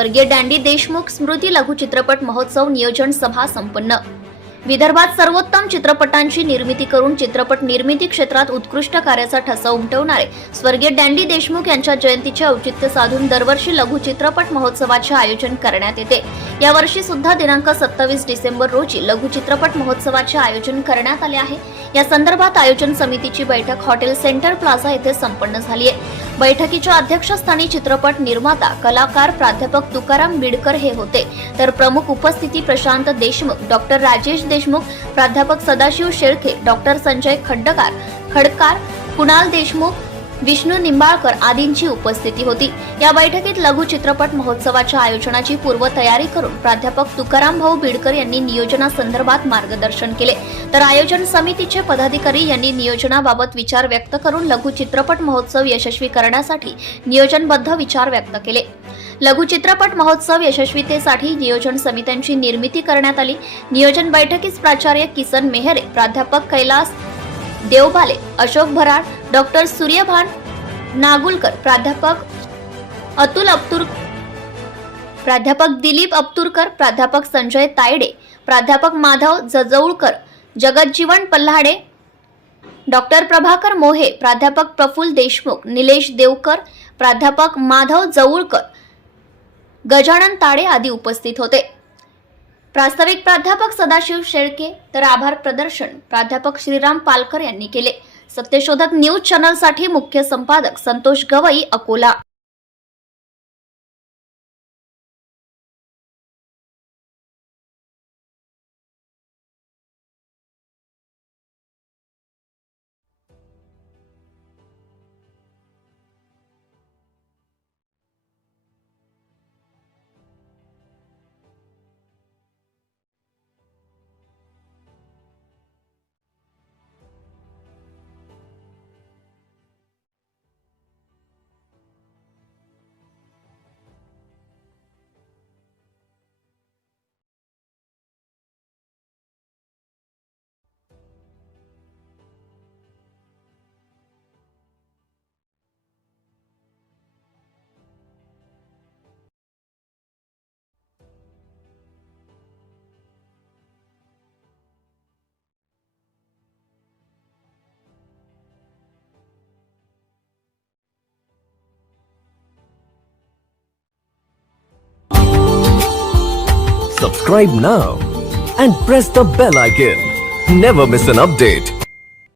स्वर्गीय डॅन्डी देशमुख स्मृती लघु चित्रपट महोत्सव नियोजन सभा संपन्न। विदर्भात सर्वोत्तम चित्रपटांची निर्मिती करून चित्रपट निर्मिती क्षेत्रात उत्कृष्ट कार्याचा ठसा उमटवणारे स्वर्गीय डॅन्डी देशमुख यांच्या जयंतीचे औचित्य साधून दरवर्षी लघु चित्रपट महोत्सवाचे आयोजन करण्यात येते। यावर्षी सुद्धा दिनांक 27 डिसेंबर रोजी लघु चित्रपट महोत्सवाचे आयोजन करण्यात आले आहे। या संदर्भात आयोजन समितीची बैठक हॉटेल सेंटर प्लाझा येथे संपन्न झाली आहे। बैठकीच्या अध्यक्षस्थानी चित्रपट निर्माता कलाकार प्राध्यापक तुकाराम बिडकर हे होते, तर प्रमुख उपस्थिती प्रशांत देशमुख, डॉक्टर राजेश देशमुख, प्राध्यापक सदाशिव शेळके, डॉक्टर संजय खडकार, कुणाल देशमुख, विष्णू निंबाळकर आदींची उपस्थिती होती। या बैठकीत लघु चित्रपट महोत्सवाच्या आयोजनाची पूर्वतयारी करून प्राध्यापक तुकाराम भाऊ बिडकर यांनी नियोजनासंदर्भात मार्गदर्शन केले, तर आयोजन समितीचे पदाधिकारी यांनी नियोजनाबाबत विचार व्यक्त करून लघु चित्रपट महोत्सव यशस्वी करण्यासाठी नियोजनबद्ध विचार व्यक्त केले। लघु चित्रपट महोत्सव यशस्वीतेसाठी नियोजन समित्यांची निर्मिती करण्यात आली। नियोजन बैठकीस प्राचार्य किसन मेहरे, प्राध्यापक कैलास देवबाले, अशोक भराड, डॉक्टर सूर्यभान नागुलकर, प्राध्यापक अतुल अब्तूर, प्राध्यापक दिलीप अब्तूरकर, प्राध्यापक संजय तायडे, प्राध्यापक माधव जजौळकर, जगज्जीवन पल्हाडे, डॉक्टर प्रभाकर मोहे, प्राध्यापक प्रफुल्ल देशमुख, निलेश देवकर, प्राध्यापक माधव जवळकर, गजानन ताडे आदी उपस्थित होते। प्रास्ताविक प्राध्यापक सदाशिव शेळके, तर आभार प्रदर्शन प्राध्यापक श्रीराम पालकर यांनी केले। सत्यशोधक न्यूज चॅनलसाठी मुख्य संपादक Santosh Gavai, Akola. Subscribe now and press the bell icon. Never miss an update.